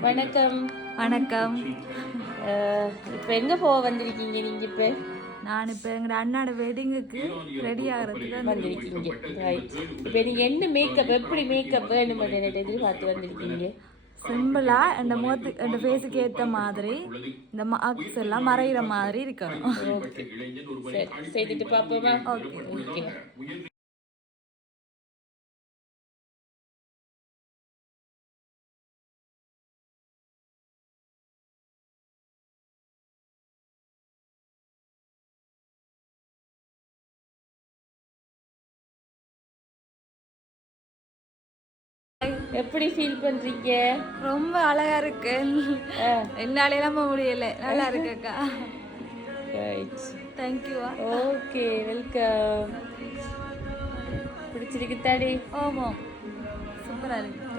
வணக்கம். வணக்கம். இப்போ எங்கே போக வந்திருக்கீங்க நீங்கள்? இப்போ நான் இப்போ எங்கள் அண்ணாட வெட்டிங்குக்கு ரெடி ஆகிறதுக்கு வந்திருக்கீங்க. ரைட். இப்போ நீங்கள் என்ன மேக்கப், எப்படி மேக்கப் வேணும் எதிர்பார்த்து வந்திருக்கீங்க? சிம்பிளாக இந்த முகத்துக்கு இந்த ஃபேஸுக்கு ஏற்ற மாதிரி இந்த மார்க்ஸ் எல்லாம் மறைகிற மாதிரி இருக்கணும். ஓகே, சரி, செய்துட்டு பார்ப்போமா? Okay okay. எப்படி ஃபீல் பண்றீங்க? ரொம்ப அழகா இருக்கு. என்னாலேலாம் முடியல. நல்லா இருக்குக்கா. ரைட். தேங்க்யூ. Okay, welcome. பிடிச்சிருக்கு தாடி? ஆமாம், சூப்பராக இருக்கு.